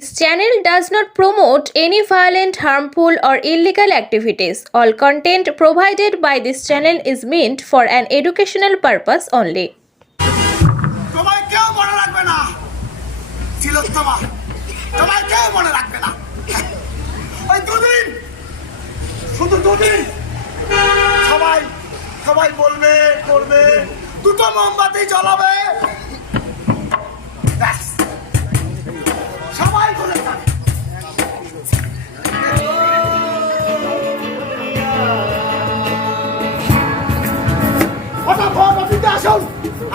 This channel does not promote any violent, harmful, or illegal activities. All content provided by this channel is meant for an educational purpose only. মনে মনে সবাই সবাই বলবে করবে দুটো মোমবাতি জ্বলাবে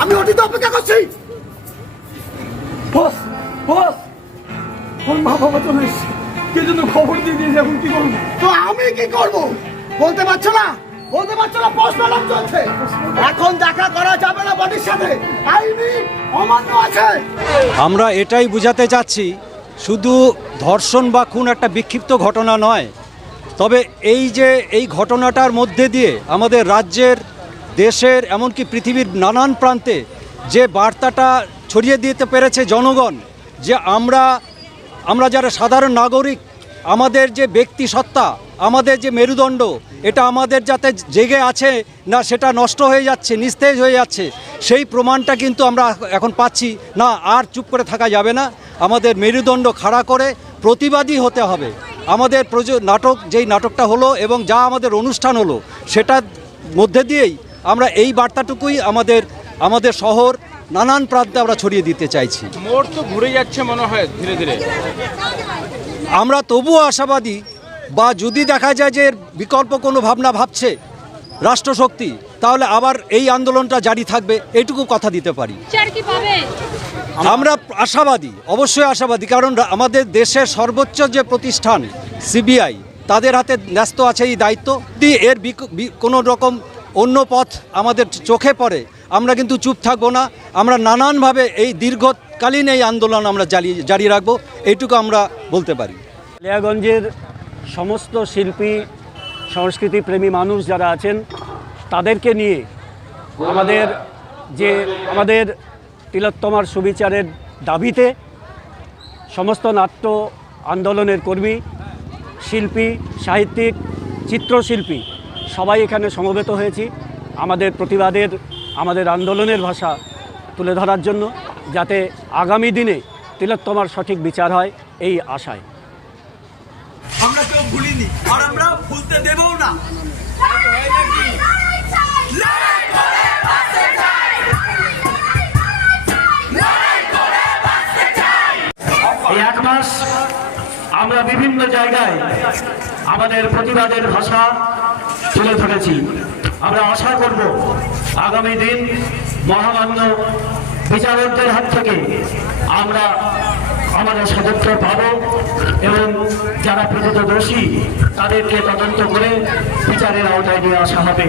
আমি অতীতে অপেক্ষা করছি। বস বস ওর মা বাবা চলে এসছে কে জন্য খবর দিয়ে দিয়েছে, এখন কি করব? তো আমি কি করব? বলতে পারছ না? বলতে পারছ না পোস্টমর্টম চলছে। এখন দেখা করা যাবে না বডির সাথে। আইনি অমান্য আছে। আমরা এটাই বোঝাতে চাচ্ছি, শুধু ধর্ষণ বা খুন একটা বিক্ষিপ্ত ঘটনা নয়। তবে এই যে এই ঘটনাটার মধ্যে দিয়ে আমাদের রাজ্যের দেশের এমনকি পৃথিবীর নানান প্রান্তে যে বার্তাটা ছড়িয়ে দিতে পেরেছে জনগণ, যে আমরা আমরা যারা সাধারণ নাগরিক, আমাদের যে ব্যক্তি সত্তা আমাদের যে মেরুদণ্ড, এটা আমাদের যাতে জেগে আছে না সেটা নষ্ট হয়ে যাচ্ছে, নিস্তেজ হয়ে যাচ্ছে, সেই প্রমাণটা কিন্তু আমরা এখন পাচ্ছি। না, আর চুপ করে থাকা যাবে না। আমাদের মেরুদণ্ড খাড়া করে প্রতিবাদী হতে হবে। আমাদের নাটক, যেই নাটকটা হলো এবং যা আমাদের অনুষ্ঠান হলো, সেটার মধ্যে দিয়েই আমরা এই বার্তাটুকুই আমাদের আমাদের শহর নানান প্রান্তে আমরা ছড়িয়ে দিতে চাইছি। মোড় তো ঘুরে যাচ্ছে মনে হয় ধীরে ধীরে। আমরা তবুও আশাবাদী বা যদি দেখা যায় যে এর বিকল্প কোনো ভাবনা ভাবছে রাষ্ট্রশক্তি তাহলে আবার এই আন্দোলনটা জারি থাকবে এইটুকু কথা দিতে পারি। আমরা আশাবাদী অবশ্যই আশাবাদী কারণ রা- আমাদের দেশের সর্বোচ্চ যে প্রতিষ্ঠান সিবিআই তাদের হাতে ন্যস্ত আছে এই দায়িত্ব। এর বিক- কোনো রকম অন্য পথ আমাদের চোখে পড়ে, আমরা কিন্তু চুপ থাকব না। আমরা নানানভাবে এই দীর্ঘকালীন এই আন্দোলন আমরা জারি জারি রাখব, এইটুকু আমরা বলতে পারি। কালিয়াগঞ্জের সমস্ত শিল্পী সংস্কৃতি প্রেমী মানুষ যারা আছেন, তাদেরকে নিয়ে আমাদের যে, আমাদের তিলোত্তমার সুবিচারের দাবিতে সমস্ত নাট্য আন্দোলনের কর্মী, শিল্পী, সাহিত্যিক, চিত্রশিল্পী সবাই এখানে সমবেত হয়েছি। আমাদের প্রতিবাদের, আমাদের আন্দোলনের ভাষা তুলে ধরার জন্য যাতে আগামী দিনে তিলোত্তমার সঠিক বিচার হয়, এই আশায়। আমরা কেউ ভুলিনি, আর আমরা ভুলতে দেবও না। আমরা বিভিন্ন জায়গায় আমাদের প্রতিবাদের ভাষা তুলে ধরেছি। আমরা আশা করব আগামী দিন মহামান্য বিচারকদের হাত থেকে আমরা আমাদের সদস্য পাব এবং যারা প্রকৃত দোষী তাদেরকে তদন্ত করে বিচারের আওতায় নিয়ে আসা হবে।